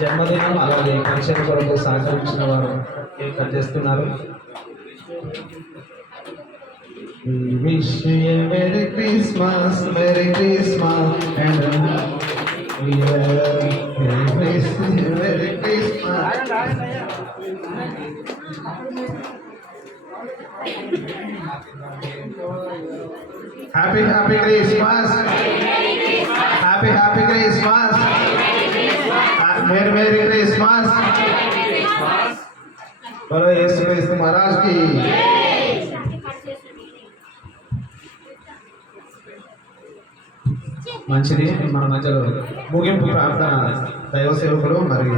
జన్మదినం అలాగే ఫంక్షన్ కొరకు సహకరించిన వారు కేక్ కట్ చేస్తున్నారు. Wish you a Merry Christmas, Merry Christmas, and we Merry Christmas, Merry Christmas. Happy Happy Christmas, Happy Christmas, Merry Christmas. बोलो यीशु क्रिस्तु महाराज की। మంచిది. మన మధ్యలో ముగింపు ప్రార్థన దైవ సేవకులు మరి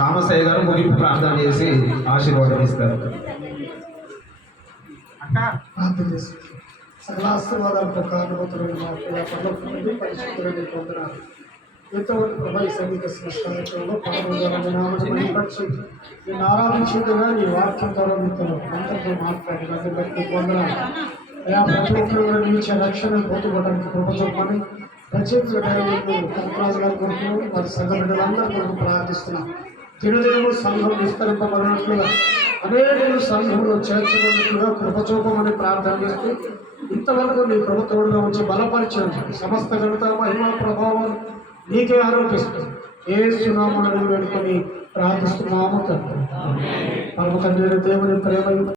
తామసయ్య గారు ముగింపు ప్రార్థన చేసి ఆశీర్వాదం ఇస్తారు. సకల ఆశీర్వాదాలకు కారణమవుతున్న పరిశుద్ధులని పొందడానికి ఎంతవరకు ప్రభా ఈ సంగీత సంస్కారంలో నేను ఆరాధించేదిగా నీ వాక్యం ద్వారా మీతో అందరితో మాట్లాడి దాన్ని బట్టి పొందడానికి అయా ప్రతి ఒక్కరు కూడా నీ రక్షణ పోతుకోవడానికి కృపచొప్పని ప్రత్యేకంగా కనకరాజు గారి కొరకు వారి సంఘ బిడ్డలందరి కొరకు ప్రార్థిస్తున్నాం. దినదినము సంఘం విస్తరింపబడినట్లుగా అనేక సంఘంలో చేర్చబడినట్లుగా కృపచూపమని ప్రార్థన చేస్తూ ఇంతవరకు నీ ప్రభుత్వంగా వచ్చి బలపరిచిన సమస్త ఘనత మహిమ ప్రభావం నీకే ఆరోపిస్తూ యేసు నామమున వేడుకొని ప్రార్థిస్తున్నాము తండ్రి. పరమ తండ్రి దేవుని ప్రేమ